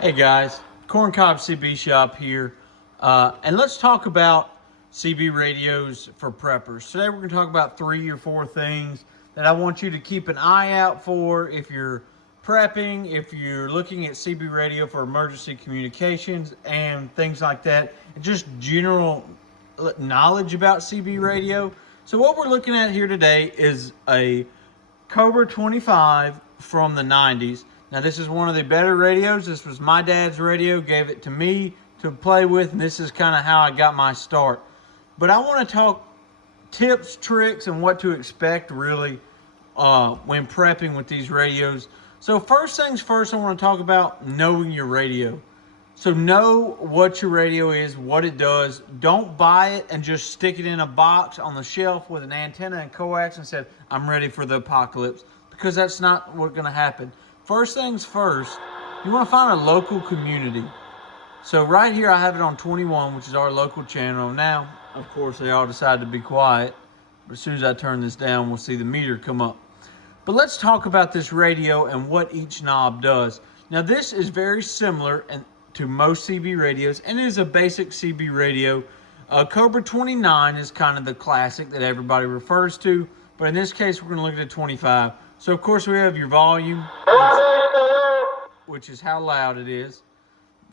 Hey guys, Corncob CB Shop here, and let's talk about CB radios for preppers. Today we're going to talk about 3 or 4 things that I want you to keep an eye out for if you're prepping, if you're looking at CB radio for emergency communications and things like that, and just general knowledge about CB radio. So what we're looking at here today is a Cobra 25 from the 90s. Now this is one of the better radios. This was my dad's radio, gave it to me to play with, and this is kind of how I got my start. But I want to talk tips, tricks, and what to expect really when prepping with these radios. So first things first, I want to talk about knowing your radio. So know what your radio is, what it does. Don't buy it and just stick it in a box on the shelf with an antenna and coax and say, I'm ready for the apocalypse, because that's not what's going to happen. First things first, you want to find a local community. So right here I have it on 21, which is our local channel. Now, of course, they all decided to be quiet. But as soon as I turn this down, we'll see the meter come up. But let's talk about this radio and what each knob does. Now this is very similar to most CB radios, and it is a basic CB radio. Cobra 29 is kind of the classic that everybody refers to, but in this case we're going to look at a 25. So of course we have your volume, which is how loud it is.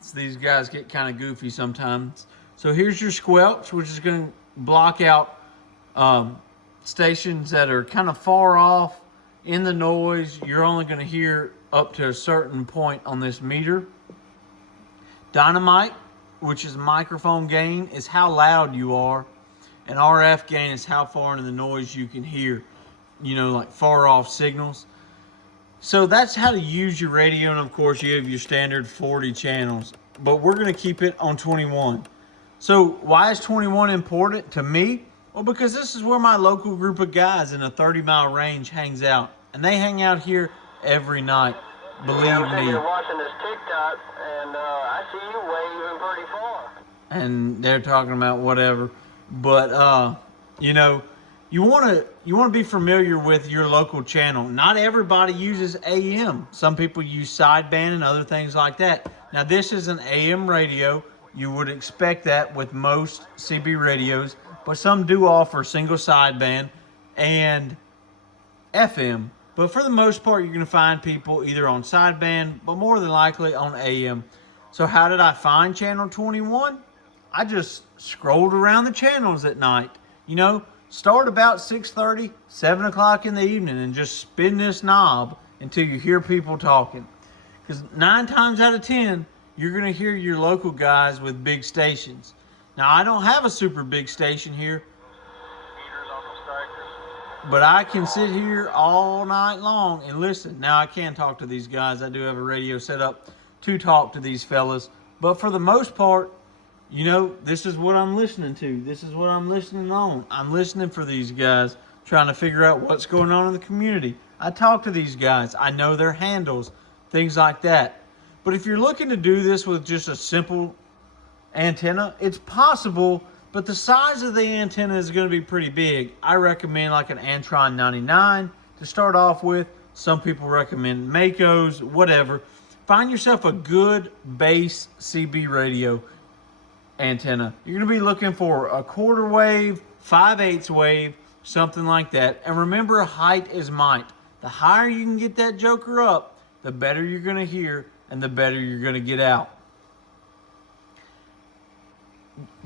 So these guys get kind of goofy sometimes. So here's your squelch, which is going to block out stations that are kind of far off in the noise. You're only going to hear up to a certain point on this meter. Dynamite, which is microphone gain, is how loud you are. And RF gain is how far into the noise you can hear, like far off signals. So that's how to use your radio, and of course you have your standard 40 channels, but we're going to keep it on 21. So why is 21 important to me? Well, because this is where my local group of guys in a 30-mile range hangs out, and they hang out here every night. Believe me. You're watching this TikTok, and I see you waving pretty far. And they're talking about whatever, but you want to be familiar with your local channel. Not everybody uses AM. Some people use sideband and other things like that. Now this is an AM radio. You would expect that with most CB radios, but some do offer single sideband and FM. But for the most part, you're going to find people either on sideband, but more than likely on AM. So how did I find channel 21? I just scrolled around the channels at night. Start about 6:30, 7 o'clock in the evening, and just spin this knob until you hear people talking. Because 9 times out of 10, you're going to hear your local guys with big stations. Now, I don't have a super big station here, but I can sit here all night long and listen. Now, I can talk to these guys. I do have a radio set up to talk to these fellas. But for the most part, this is what I'm listening to. This is what I'm listening on. I'm listening for these guys, trying to figure out what's going on in the community. I talk to these guys. I know their handles, things like that. But if you're looking to do this with just a simple antenna, it's possible, but the size of the antenna is going to be pretty big. I recommend like an Antron 99 to start off with. Some people recommend Makos, whatever. Find yourself a good base CB radio antenna. You're going to be looking for a quarter wave, 5/8 wave, something like that. And remember, height is might. The higher you can get that joker up, the better you're going to hear and the better you're going to get out.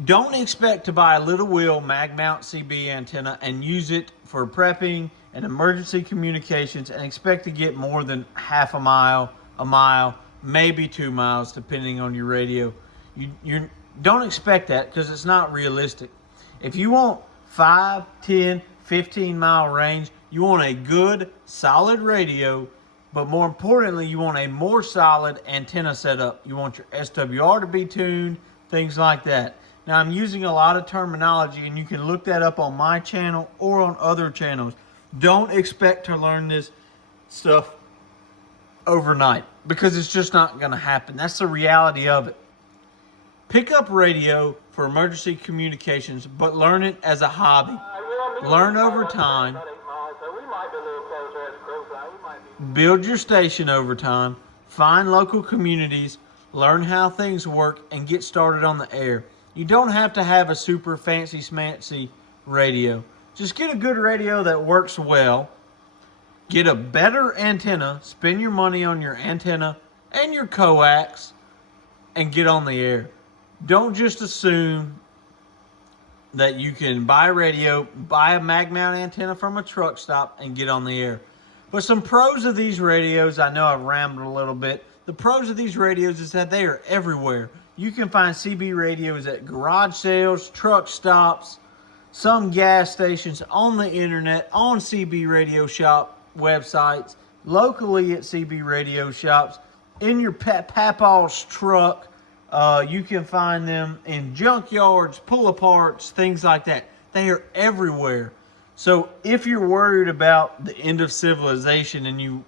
Don't expect to buy a little wheel mag mount CB antenna and use it for prepping and emergency communications and expect to get more than half a mile, maybe 2 miles, depending on your radio. You don't expect that, because it's not realistic. If you want 5, 10, 15-mile range, you want a good, solid radio, but more importantly, you want a more solid antenna setup. You want your SWR to be tuned, things like that. Now, I'm using a lot of terminology, and you can look that up on my channel or on other channels. Don't expect to learn this stuff overnight, because it's just not going to happen. That's the reality of it. Pick up radio for emergency communications, but learn it as a hobby. Learn over time. Build your station over time. Find local communities. learn how things work, and get started on the air. You don't have to have a super fancy smancy radio. Just get a good radio that works well. Get a better antenna. Spend your money on your antenna and your coax and get on the air. Don't just assume that you can buy a radio, buy a mag mount antenna from a truck stop, and get on the air. But some pros of these radios, I know I've rambled a little bit. The pros of these radios is that they are everywhere. You can find CB radios at garage sales, truck stops, some gas stations, on the internet, on CB radio shop websites, locally at CB radio shops, in your papaw's truck. You can find them in junkyards, pull-aparts, things like that. They are everywhere. So if you're worried about the end of civilization and you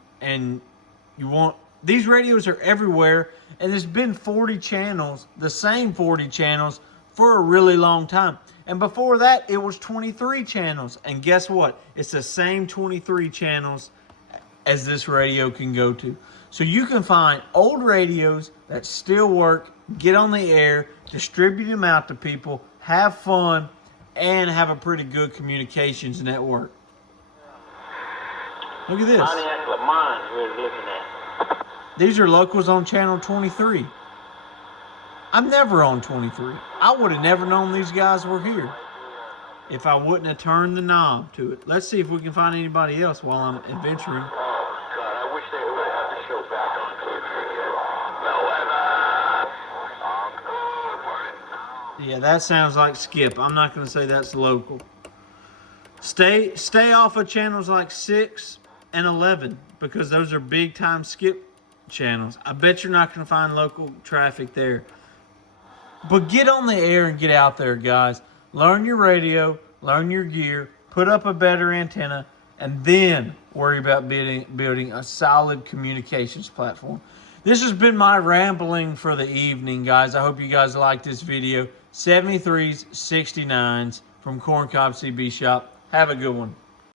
want, these radios are everywhere, and there's been 40 channels, the same 40 channels, for a really long time. And before that, it was 23 channels. And guess what? It's the same 23 channels as this radio can go to. So you can find old radios that still work, get on the air, distribute them out to people, have fun, and have a pretty good communications network. Look at this. Pontiac Le Mans we're looking at. These are locals on channel 23. I'm never on 23. I would have never known these guys were here if I wouldn't have turned the knob to it. Let's see if we can find anybody else while I'm adventuring. Oh, God, I wish they would have the show back on TV. Yeah, that sounds like Skip. I'm not going to say that's local. Stay off of channels like 6 and 11 because those are big time Skip channels. I bet you're not going to find local traffic there. But get on the air and get out there, guys. Learn your radio, learn your gear, put up a better antenna, and then worry about building a solid communications platform. This has been my rambling for the evening, guys. I hope you guys liked this video. 73s, 69s from Corncob CB Shop. Have a good one.